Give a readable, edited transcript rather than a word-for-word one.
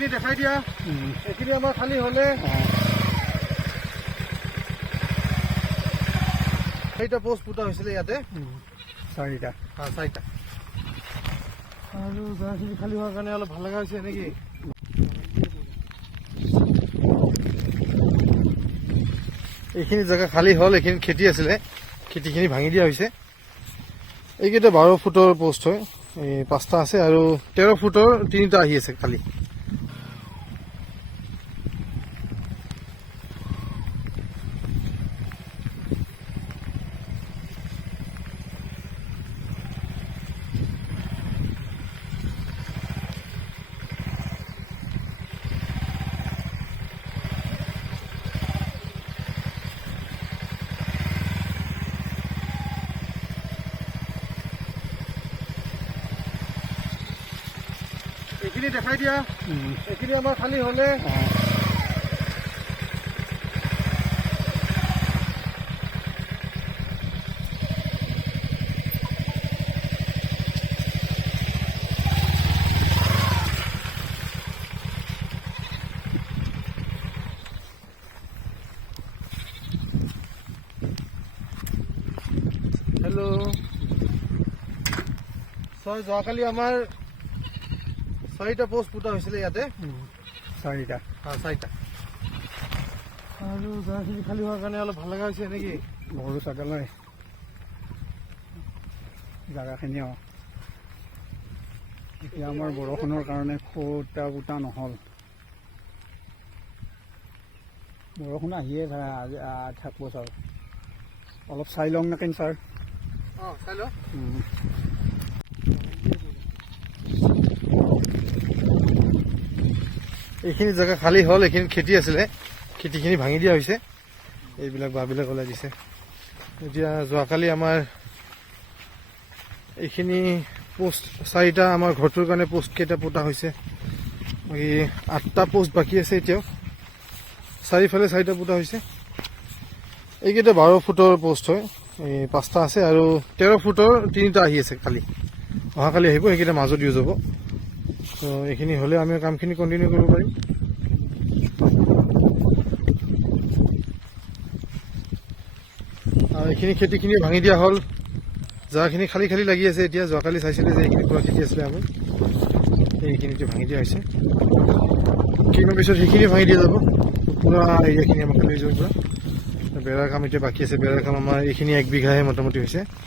এইখিনি দেখাই দিয়া এইখিনি আমাৰ খালি হ'লে চাৰিটা পোষ্ট পোতা হৈছিলে ইয়াতে চাৰিটা চাৰিটা আৰু জেগাখিনি খালী হোৱাৰ কাৰণে অলপ ভাল লগা হৈছে নেকি এইখিনি জেগা খালী হ'ল এইখিনি খেতি আছিলে খেতিখিনি ভাঙি দিয়া হৈছে এইকেইটা 12 ফুটৰ পোষ্ট হয় এই 5টা আছে আৰু 13 ফুটৰ 3টা আহি আছে খালী এইখিনি দেখাই দিয়া এইখিনি আমাৰ খালী হ'লে হেল্ল' ছয় যোৱাকালি আমাৰ 4টা পোষ্ট পোতা হৈছিলে ইয়াতে চাৰিটা চাৰিটা আৰু জেগাখিনি খালী হোৱাৰ কাৰণে অলপ ভাল লগা হৈছে নেকি গৰু ছাগলী জেগাখিনি এতিয়া আমাৰ বৰষুণৰ কাৰণে খুটা পুতা নহ'ল বৰষুণ আহিয়ে থাকিব ছাৰ অলপ চাই লওঁ নেকি ছাৰ চাই লওঁ এইখিনি জেগা খালী হ'ল এইখিনি খেতি আছিলে খেতিখিনি ভাঙি দিয়া হৈছে এইবিলাক বাঁহবিলাক ওলাই দিছে এতিয়া যোৱাকালি আমাৰ এইখিনি পোষ্ট 4টা আমাৰ ঘৰটোৰ কাৰণে পোষ্ট কেইটা পোতা হৈছে বাকী 8টা পোষ্ট বাকী আছে এতিয়াও চাৰিফালে 4টা পোতা হৈছে এইকেইটা 12 ফুটৰ পোষ্ট হয় এই 5টা আছে আৰু 13 ফুটৰ 3টা আহি আছে খালী অহাকালি আহিব সেইকেইটা মাজত ইউজ হ'ব তো এইখিনি হ'লে আমি কামখিনি কণ্টিনিউ কৰিব পাৰিম আৰু এইখিনি খেতিখিনি ভাঙি দিয়া হ'ল জেগাখিনি খালী খালী লাগি আছে এতিয়া যোৱাকালি চাইছিলে যে এইখিনি পুৰা খেতি আছিলে আমি এইখিনিতে ভাঙি দিয়া হৈছে কেইদিনমান পিছত সেইখিনি ভাঙি দিয়া যাব পুৰা এৰিয়াখিনি আমাৰ খালী হৈ যাব পুৰা বেৰাৰ কাম এতিয়া বাকী আছে বেৰাৰ কাম আমাৰ এইখিনি 1 বিঘাহে মোটামুটি হৈছে